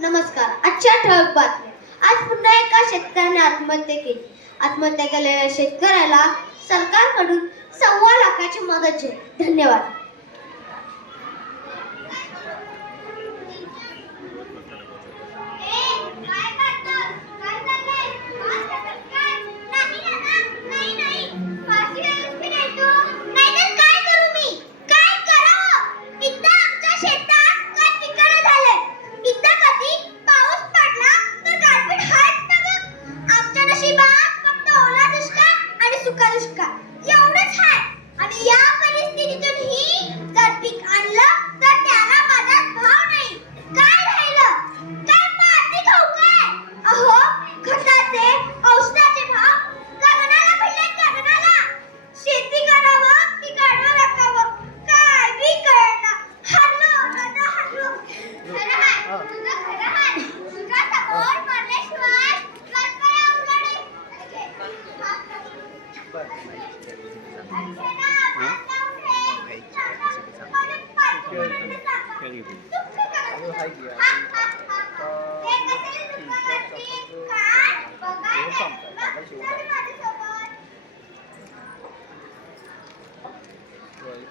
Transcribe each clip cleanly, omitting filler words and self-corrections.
नमस्कार. आजच्या ठळक बातम्या. आज पुन्हा एका शेतकऱ्याने आत्महत्या केली. आत्महत्या केलेल्या शेतकऱ्याला सरकारकडून 1.25 लाखाची मदत जाहीर. धन्यवाद.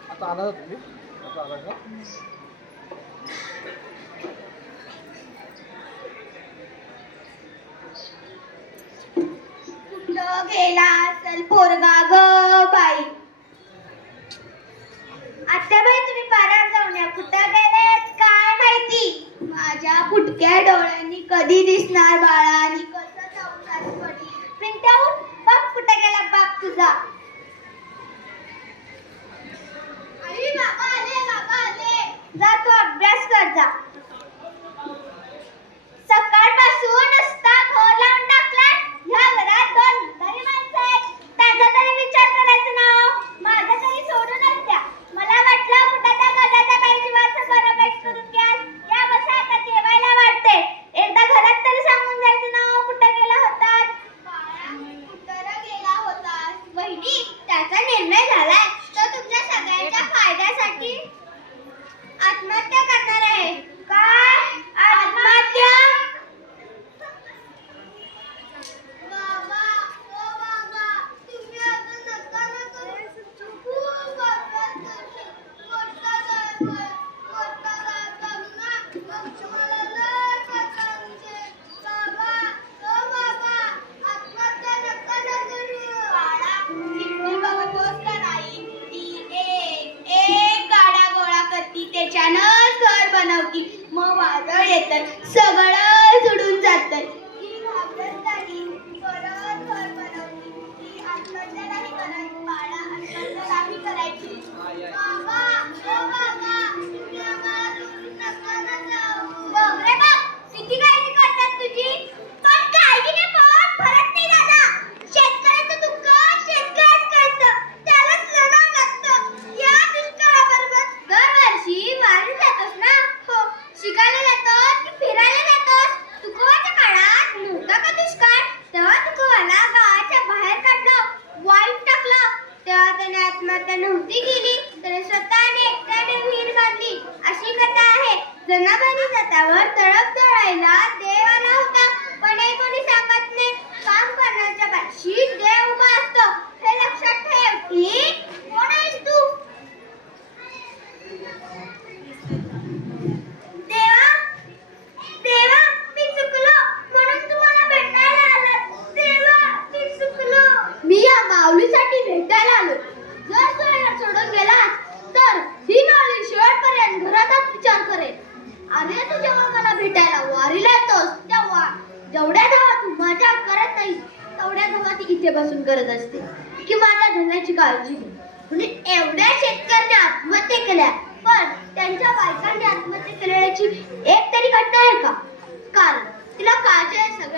आता आला तुम्ही आता आला का कुठं गेला असेल पोरगा ग बाई. आत्याबाई तुम्ही पारावर जाऊन या. कुठं गेलेत काय माहिती. माझ्या फुटक्या डोळ्यांनी कधी दिसणार बाळा आणि कसं जाऊन पडी. पिंट्याहून बघ कुठं गेला बाप तुझा. जा तू अभ्यास कर जा. सकाळपासून नुसता घोर लावून टाकला. ह्या घरात 2 म्हातारी माणसं आहेत. त्याचा तरी विचार करायचं ना. माझा तरी सोडूनच द्या. मला वाटलं कुठं त्या गजाच्या बाईची वाचं बरं वाईट करून घ्या. या बसा आता जेवायला वाटते. एकदा घरात तरी सांगून जायचं ना. कुठं गेला होतात कुठं गेला होता. वहिनी त्याचा निर्णय झालाय. तो तुमच्या सगळ्यांच्या फायद्यासाठी आत्महत्या करणार आहे. काय आत्महत्या. बाबा ओ बाबा तुम्ही आता नका ना करू. खूप अभ्यास करशील. मोठा ना लक्ष्मणाला लय कटांचे. बाबा ओ बाबा आत्महत्या नका ना करू. बाळा शिकून बघतोस का नाही. ती एक गाड्या गोळा करती त्याच्यानं घर बनवती. मग वादळ येतं सगळं जुडून जातं. ती घाबरत नाही परत घर बनवती. ती आत्महत्या नाही करायची बाळा. आत्महत्या नाही करायची. बाबा ओ बाबा तुम्ही आम्हाला सोडून नका ना जाऊ. बघ रे बघ किती काळजी करतात तुझी. पण काळजीने पोट भरत नाही दादा. शेतकऱ्याचं दुःख शेतकऱ्याच कळतं. त्यालाच लढावं लागतं. या दुष्काळाबरोबर दरवर्षी वारीला जातोस ना. हो शिकायला जातोस की फिरायला जातोस. तुकोबाच्या काळात नव्हता का दुष्काळ. तेव्हा तुकोबाला गावाच्या बाहेर काढलं. वाईट टाकलं. तेव्हा त्याने आत्महत्या नव्हती केली. त्याने स्वतःने एकट्याने विहीर बांधली. अशी कथा आहे. जनाबाई जात्यावर तळप जळायला देव आला होता. पण हे कोणी सांगत नाही. काम करण्याच्या पाठीशी देव उभा असतो हे लक्षात ठेव. ही कोण आहेस तू. देवा देवा मी चुकलो म्हणून तुम्हाला भेटायला आलात. देवा मी चुकलो. इच्छेपासून करत असते की माझ्या धनाची काळजी घे. म्हणजे एवढ्या शेतकऱ्यांनी आत्महत्या केल्या, पण त्यांच्या बायकांनी आत्महत्या केल्याची एक तरी घटना आहे का? कारण तिला काळजी आहे सगळ्या